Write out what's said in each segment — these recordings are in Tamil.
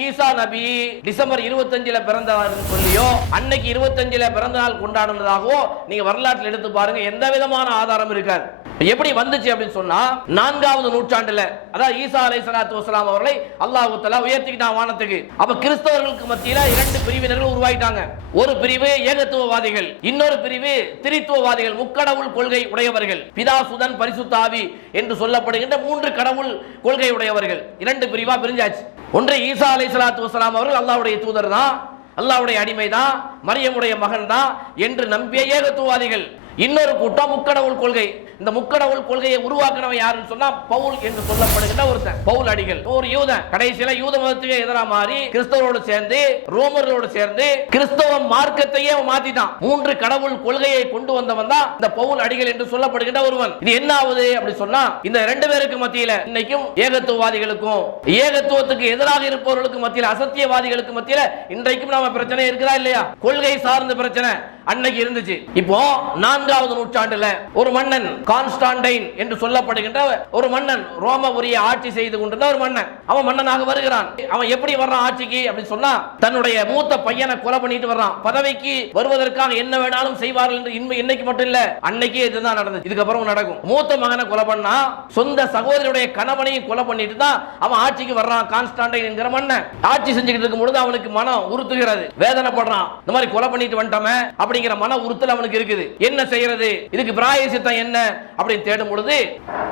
ஈசா நபி டிசம்பர் இருபத்தஞ்சுல பிறந்தவர்னு சொல்லியோ அன்னைக்கு இருபத்தஞ்சுல பிறந்த நாள் கொண்டாடுனதாகவோ நீங்க வரலாற்றில் எடுத்து பாருங்க எந்த விதமான ஆதாரம் இருக்காது. எப்படி வந்துச்சு அப்படின்னு சொன்னா நான்காவது நூற்றாண்டுல அதாவது ஈசா அலை சலாத்து வசலாம் அவர்களை அல்லாஹு தலா உயர்த்திக்கிட்டான் வானத்துக்கு. அப்ப கிறிஸ்தவர்களுக்கு மத்தியில இரண்டு பிரிவினர்கள் உருவாயிட்டாங்க. ஒரு பிரிவு ஏகத்துவவாதிகள் இன்னொரு பிரிவு திரித்துவவாதிகள் முக்கடவுள் கொள்கை உடையவர்கள் பிதா சுதன் பரிசுத்தாவி என்று சொல்லப்படுகின்ற மூன்று கடவுள் கொள்கை உடையவர்கள். இரண்டு பிரிவா பிரிஞ்சாச்சு. ஒன்று ஈசா அலை சலாத்து வசலாம் அவர்கள் அல்லாவுடைய தூதர் தான் அல்லாவுடைய அடிமை தான் மரியமுடைய மகன் தான் என்று நம்பிய ஏகத்துவவாதிகள். இன்னொரு கூட்டம் முக்கடவுள் கொள்கை. இந்த முக்கடவுள் கொள்கையை உருவாக்கினவன் யாருன்னு சொன்னா பவுல் என்று சொல்லப்படுகின்ற ஒருத்தன். பவுல் அடிகள். ஒரு யூதன். கடைசியில யூத மதத்துக்கு எதிராக மாறி கிறிஸ்தவரோடு சேர்ந்து ரோமர்களோடு சேர்ந்து கிறிஸ்தவ மார்க்கத்தையே அவன் மாத்திட்டான். மூன்று கடவுள் கொள்கையை கொண்டு வந்தவன் தான் இந்த பவுல் அடிகள் என்று சொல்லப்படுகின்ற ஒருவன். இது என்ன ஆகுது அப்படி சொன்னா இந்த ரெண்டு பேருக்கு மத்தியில இன்னைக்கும் ஏகத்துவவாதிகளுக்கும் ஏகத்துவத்துக்கு எதிராக இருப்பவர்களுக்கு மத்தியில் அசத்தியவாதிகளுக்கு மத்தியில இன்றைக்கும் நாம பிரச்சனை இருக்குதா இல்லையா? கொள்கை சார்ந்த பிரச்சனை. அன்னைக்கு இருந்துச்சு. இப்போ நான்காவது நூற்றாண்டுல ஒரு மன்னன் கான்ஸ்டான்டைன் என்று சொல்லப்படுகின்ற ஒரு மன்னன் ரோமபுரிய ஆட்சி செய்து கொண்டிருந்த ஒரு மன்னன். அவன் மன்னனாக வருகிறான். அவன் எப்படி வர்றான் ஆட்சிக்கு அப்படின்னு சொன்னா தன்னுடைய மூத்த பையனை கொலை பண்ணிட்டு வர்றான். பதவிக்கு வருவதற்காக என்ன வேணாலும் செய்வார்கள் என்று இன்மை இன்னைக்கு மட்டும் இல்ல அன்னைக்கே இதுதான் நடந்தது. இதுக்கப்புறம் நடக்கும். மூத்த மகனை கொலை பண்ணா சொந்த சகோதரியுடைய கணவனையும் கொலை பண்ணிட்டு தான் அவன் ஆட்சிக்கு வர்றான் கான்ஸ்டான்டைன் என்கிற மன்னன். ஆட்சி செஞ்சுக்கிட்டு இருக்கும் பொழுது அவனுக்கு மனம் உறுத்துகிறது. வேதனைப்படுறான். இந்த மாதிரி கொலை பண்ணிட்டு வந்துட்டோமே அப்படிங்கிற மன உறுத்தல் அவனுக்கு இருக்குது. என்ன செய்யறது? இதுக்கு பிராயசித்தம் என்ன? அப்படின்னு தேடும் பொழுது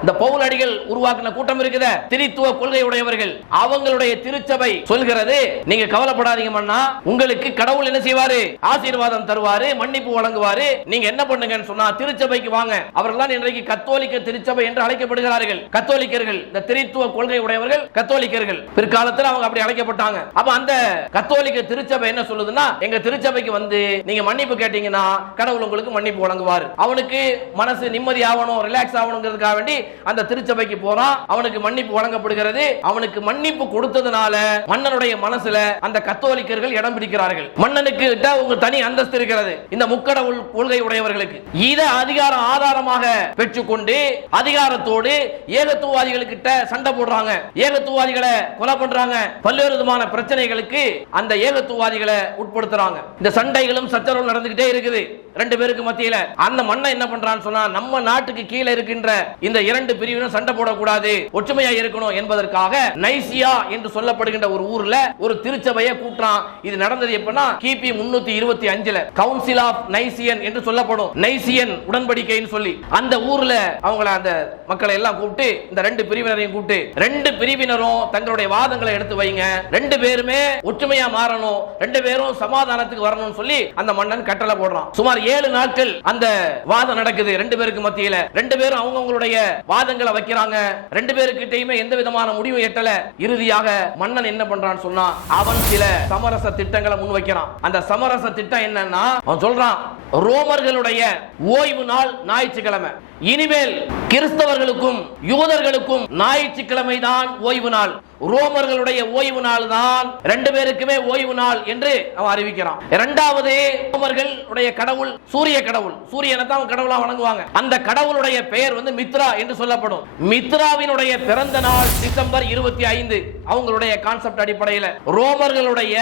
இந்த பவுல் அடிகள் உருவாக்கின கூட்டம் இருக்குத திரித்துவ கொள்கை உடையவர்கள். அவங்களுடைய திருச்சபை சொல்கிறது நீங்க கவலைப்படாதீங்க மன்னா உங்களுக்கு கடவுள் என்ன செய்வாரு? ஆசீர்வாதம் தருவாரு மன்னிப்பு வழங்குவாரு. நீங்க என்ன பண்ணுங்கன்னு சொன்னா திருச்சபைக்கு வாங்க. அவர்கள் தான் இன்றைக்கு கத்தோலிக்க திருச்சபை என்று அழைக்கப்படுகிறார்கள். கத்தோலிக்கர்கள் இந்த திரித்துவ கொள்கை உடையவர்கள் கத்தோலிக்கர்கள். பிற்காலத்தில் அவங்க அப்படி அழைக்கப்பட்டாங்க. அப்ப அந்த கத்தோலிக்க திருச்சபை என்ன சொல்லுதுன்னா எங்க திருச்சபைக்கு வந்து நீங்க மன்னிப்பு கேட்டீங்கன்னா கடவுள் உங்களுக்கு மன்னிப்பு வழங்குவார். அவனுக்கு மனசு நிம்மதி ஆகணும் ரிலாக்ஸ் ஆகணுங்கிறதுக்காக வேண்டி அந்த திருச்சபைக்கு போறான். அவனுக்கு மன்னிப்பு வழங்கப்படுகிறது. அவனுக்கு மன்னிப்பு கொடுத்ததுனால மன்னனுடைய மனசுல அந்த கத்தோலிக்கர்கள் இடம் பிடிக்கிறார்கள். மன்னனுக்கு ஒரு தனி அந்தஸ்து இருக்கிறது. இந்த முக்கடவுள் கொள்கை உடையவர்களுக்கு. இதை அதிகாரம் ஆதாரமாக பெற்றுக்கொண்டு அதிகாரத்தோடு ஏகத்துவவாதிகளுக்கிட்ட சண்டை போடுறாங்க. ஏகத்துவாதிகளை கொலை பண்றாங்க. பல்வேறு விதமான பிரச்சனைகளுக்கு அந்த ஏகத்துவாதிகளை உட்படுத்துறாங்க. இந்த சண்டைகளும் சச்சரவும் நடந்துகிட்டு இருக்குது. ரெண்டு பேருக்கு மத்தியில. அந்த மன்னன் என்ன பண்றான்னு சொன்னா நம்ம நாட்டுக்கு கீழே இருக்கின்ற இந்த இரண்டு பிரிவினும் சண்டை போடக்கூடாது ஒற்றுமையா இருக்கணும் என்பதற்காக நைசியா என்று சொல்லப்படுகின்ற ஒரு ஊர்ல ஒரு திருச்சபையை கூட்டுறான். இது நடந்தது எப்பன்னா கிபி முன்னூத்தி இருபத்தி அஞ்சுல. கவுன்சில் ஆஃப் நைசியன் என்று சொல்லப்படும். நைசியன் உடன்படிக்கைன்னு சொல்லி. அந்த ஊர்ல அவங்கள அந்த மக்களை எல்லாம் கூப்பிட்டு இந்த ரெண்டு பிரிவினரையும் கூப்பிட்டு ரெண்டு பிரிவினரும் தங்களுடைய வாதங்களை எடுத்து வைங்க. ரெண்டு பேருமே ஒற்றுமையா மாறணும். ரெண்டு பேரும் சமாதானத்துக்கு வரணும்னு சொல்லி அந்த மன்னன் கட்டளை போடுறான். சுமார் ஏழு நாட்கள் அந்த வாதம் நடக்குது. ரெண்டு பேருக்கு மத்தியில. ரெண்டு பேரும் அவங்கவுங்களுடைய வாதங்களை வைக்கிறாங்க. ரெண்டு பேருக்கிட்டையுமே எந்த விதமான முடிவு எட்டல. இறுதியாக மன்னன் என்ன பண்றான்னு சொன்னா அவன் சில சமரச திட்டங்களை முன் வைக்கிறான் அந்த சமரச திட்டம் என்னன்னா அவன் சொல்றான் ரோமர்களுடைய ஓய்வு நாள் ஞாயிற்றுக்கிழமை. இனிமேல் கிறிஸ்தவர்களுக்கும் யூதர்களுக்கும் ஞாயிற்றுக்கிழமை தான் ஓய்வு நாள். ரோமர்களுடைய ஓய்வு நாள் தான் ரெண்டு பேருக்குமே ஓய்வு நாள் என்று அவன் அறிவிக்கிறான். இரண்டாவது ரோமர்களுடைய கடவுள் சூரிய கடவுள். சூரியனை தான் கடவுளா வணங்குவாங்க. அந்த கடவுளுடைய பெயர் வந்து மித்ரா என்று சொல்லப்படும். மித்ராவினுடைய பிறந்த நாள் டிசம்பர் இருபத்தி ஐந்து. அவங்களுடைய கான்செப்ட் அடிப்படையில். ரோமர்களுடைய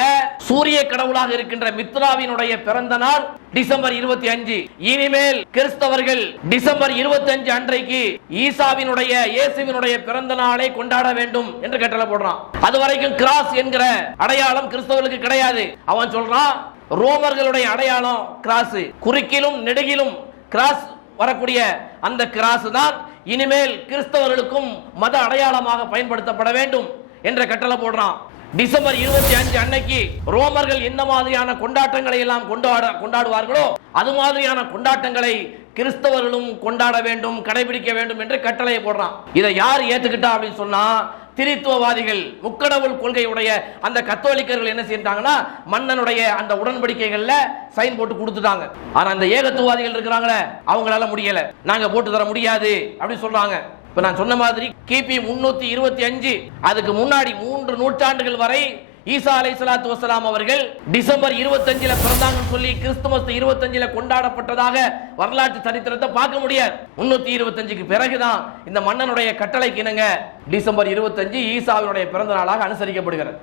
சூரிய கடவுளாக இருக்கின்ற மித்ராவினுடைய பிறந்த நாள் டிசம்பர் இருபத்தி அஞ்சு. இனிமேல் கிறிஸ்தவர்கள் டிசம்பர் இருபத்தி அஞ்சு அன்றைக்கு ஈசாவினுடைய இயேசுவினுடைய பிறந்த நாளை கொண்டாட வேண்டும் என்று கட்டளை போடுறான். அது வரைக்கும் கிராஸ் என்கிற அடையாளம் கிறிஸ்தவர்களுக்கு கிடையாது. அவன் சொல்றான் ரோமர்களுடைய அடையாளம் கிராஸ். குறுக்கிலும் நெடுகிலும் கிராஸ் வரக்கூடிய அந்த கிராஸ் தான் இனிமேல் கிறிஸ்தவர்களுக்கும் மத அடையாளமாக பயன்படுத்தப்பட வேண்டும் என்ற கட்டளை போடுறான். டிசம்பர் இருபத்தி அஞ்சு அன்னைக்கு ரோமர்கள் என்ன மாதிரியான கொண்டாட்டங்களை எல்லாம் கொண்டாட கொண்டாடுவார்களோ அது மாதிரியான கொண்டாட்டங்களை கிறிஸ்தவர்களும் கொண்டாட வேண்டும் கடைபிடிக்க வேண்டும் என்று கட்டளையை போடுறான். இதை யார் ஏத்துக்கிட்டா அப்படின்னு சொன்னா திரித்துவவாதிகள் முக்கடவுள் கொள்கையுடைய அந்த கத்தோலிக்கர்கள் என்ன செஞ்சாங்கன்னா மன்னனுடைய அந்த உடன்படிக்கைகள்ல சைன் போட்டு கொடுத்துட்டாங்க. ஆனா அந்த ஏகத்துவவாதிகள் இருக்கிறாங்களே அவங்களால முடியல. நாங்க போட்டு தர முடியாது அப்படின்னு சொல்றாங்க. இப்போ நான் சொன்ன மாதிரி கிபி முன்னூத்தி இருபத்தி அஞ்சு அதுக்கு முன்னாடி மூன்று நூற்றாண்டுகள் வரை ஈசா அலை சலாத்து வசலாம் அவர்கள் டிசம்பர் இருபத்தஞ்சில பிறந்தாங்கன்னு சொல்லி கிறிஸ்துமஸ் இருபத்தஞ்சில கொண்டாடப்பட்டதாக வரலாற்று சரித்திரத்தை பார்க்க முடியாது. முன்னூத்தி இருபத்தஞ்சுக்கு பிறகுதான் இந்த மன்னனுடைய கட்டளைக்கு இணங்க டிசம்பர் இருபத்தஞ்சு ஈசாவினுடைய பிறந்த நாளாக அனுசரிக்கப்படுகிறது.